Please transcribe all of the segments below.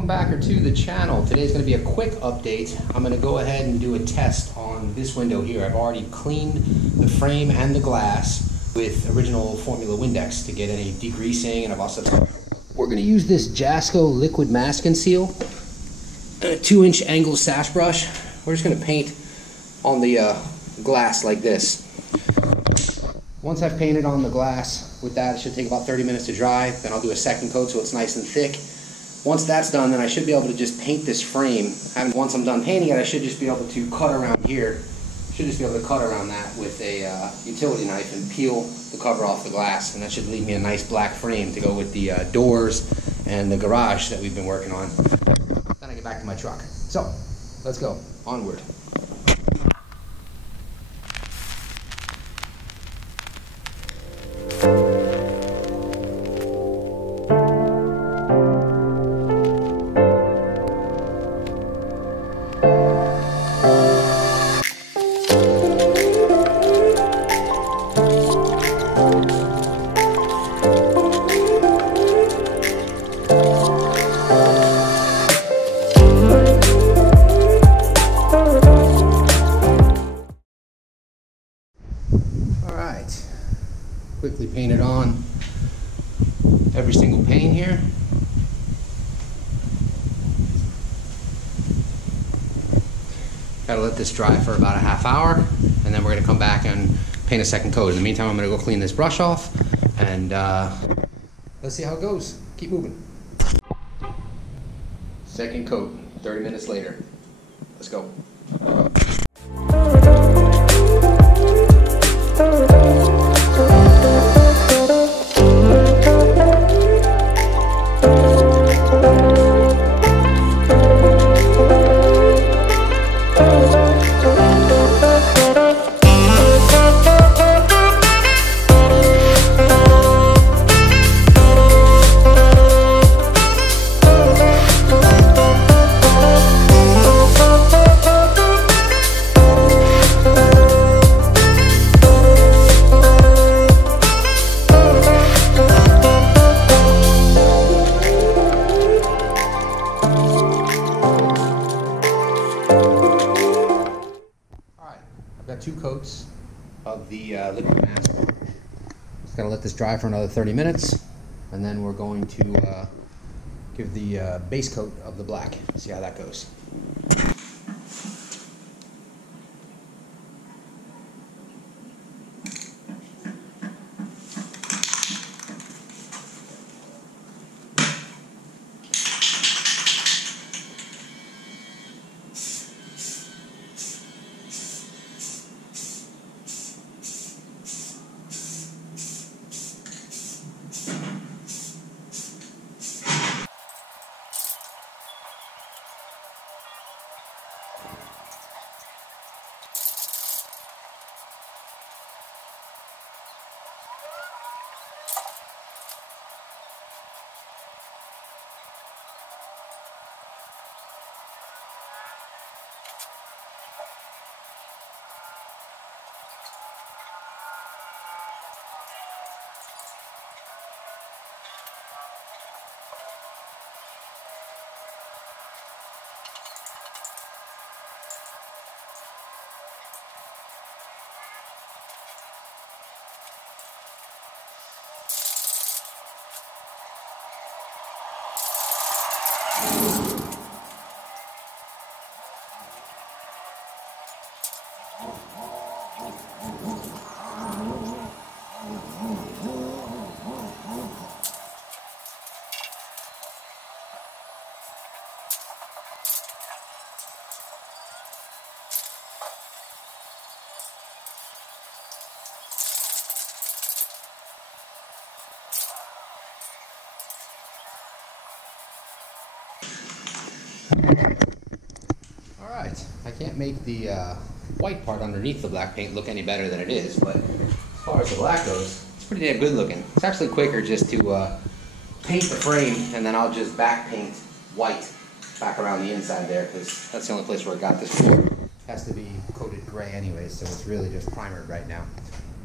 welcome back to the channel. Today's going to be a quick update. I'm going to go ahead and do a test on this window here. I've already cleaned the frame and the glass with original formula Windex to get any degreasing, and I've also we're going to use this Jasco liquid mask and seal and a 2-inch angle sash brush. We're just going to paint on the glass like this. Once I've painted on the glass with that, it should take about 30 minutes to dry. Then I'll do a second coat so it's nice and thick. Once that's done, then I should be able to just paint this frame. And once I'm done painting it, I should just be able to cut around here. Should just be able to cut around that with a utility knife and peel the cover off the glass. And that should leave me a nice black frame to go with the doors and the garage that we've been working on. Then I get back to my truck. So, let's go. Onward. Quickly painted on every single pane here. Gotta let this dry for about a half hour, and then we're gonna come back and paint a second coat. In the meantime, I'm gonna go clean this brush off, and let's see how it goes. Keep moving. Second coat, 30 minutes later. Let's go. Got 2 coats of the liquid mask. Just gotta let this dry for another 30 minutes, and then we're going to give the base coat of the black. See how that goes. Alright, I can't make the white part underneath the black paint look any better than it is, but as far as the black goes, it's pretty damn good looking. It's actually quicker just to paint the frame, and then I'll just back paint white back around the inside there, because that's the only place where I got this for. It has to be coated gray anyways, so it's really just primered right now.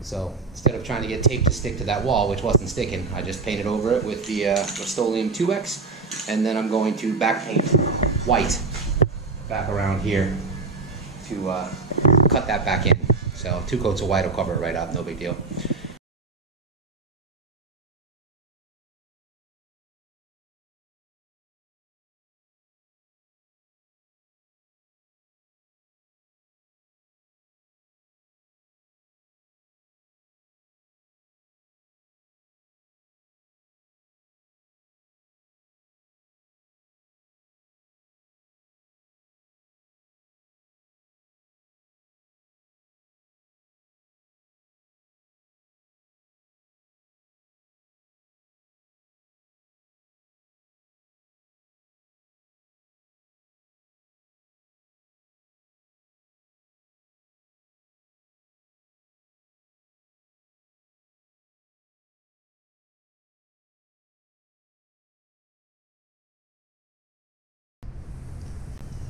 So instead of trying to get tape to stick to that wall, which wasn't sticking, I just painted over it with the Rustoleum 2X, And then I'm going to back paint white back around here to cut that back in. So 2 coats of white will cover it right up, no big deal.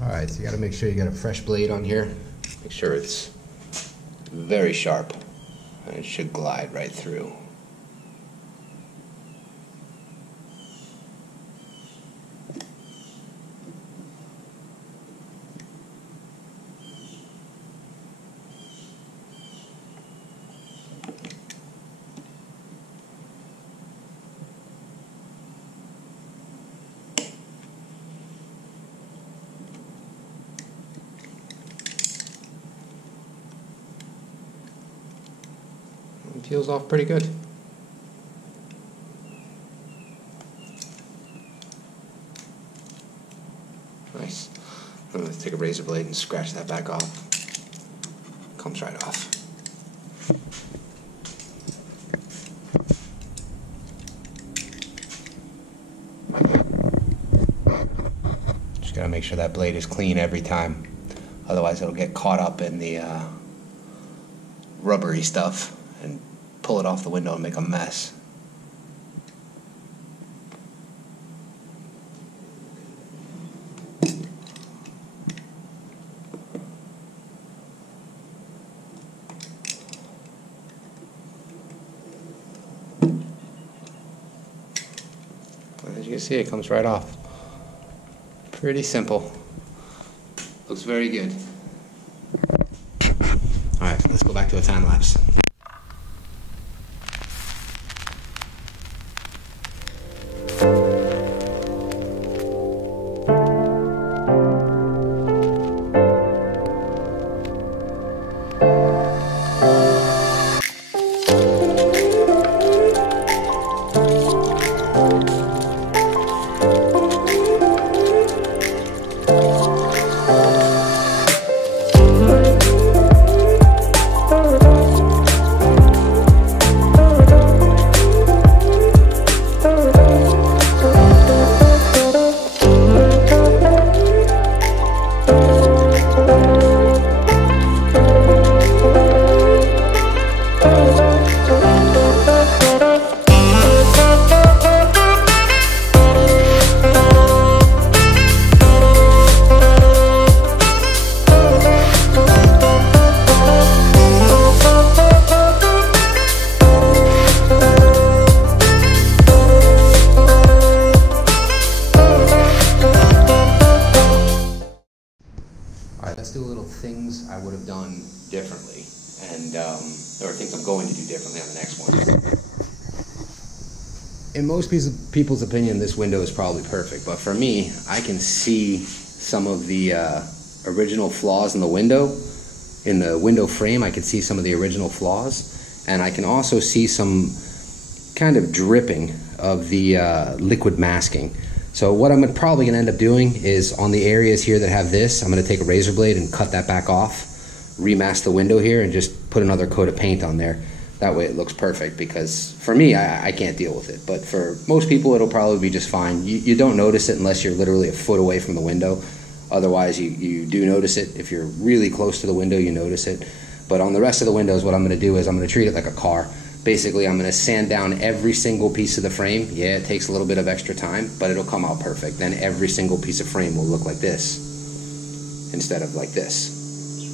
Alright, so you gotta make sure you got a fresh blade on here. Make sure it's very sharp, and it should glide right through. It peels off pretty good. Nice. I'm going to take a razor blade and scratch that back off. Comes right off. Just got to make sure that blade is clean every time. Otherwise it'll get caught up in the rubbery stuff and pull it off the window and make a mess. As you can see, it comes right off. Pretty simple. Looks very good. Alright, let's go back to a time lapse. Let's do a little things I would have done differently, and or things I'm going to do differently on the next one. In most people's opinion, this window is probably perfect, but for me, I can see some of the original flaws in the window frame. I can see some of the original flaws, and I can also see some kind of dripping of the liquid masking. So what I'm probably going to end up doing is on the areas here that have this, I'm going to take a razor blade and cut that back off, remask the window here, and just put another coat of paint on there. That way it looks perfect, because for me, I can't deal with it. But for most people, it'll probably be just fine. You don't notice it unless you're literally a foot away from the window. Otherwise, you do notice it. If you're really close to the window, you notice it. But on the rest of the windows, what I'm going to do is I'm going to treat it like a car. Basically, I'm going to sand down every single piece of the frame. Yeah, it takes a little bit of extra time, but it'll come out perfect. Then every single piece of frame will look like this instead of like this.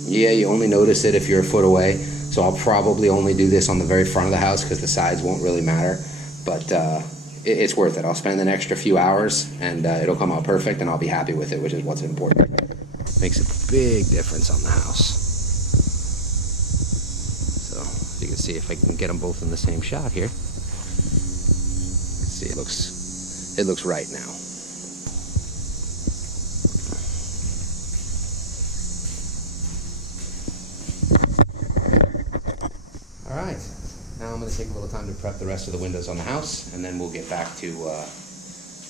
Yeah, you only notice it if you're a foot away, so I'll probably only do this on the very front of the house because the sides won't really matter. But it's worth it. I'll spend an extra few hours, and it'll come out perfect, and I'll be happy with it, which is what's important. Makes a big difference on the house. So you can see if I can get them both in the same shot here. See, it looks right now. All right, now I'm going to take a little time to prep the rest of the windows on the house, and then we'll get back to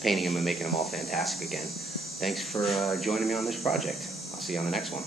painting them and making them all fantastic again. Thanks for joining me on this project. I'll see you on the next one.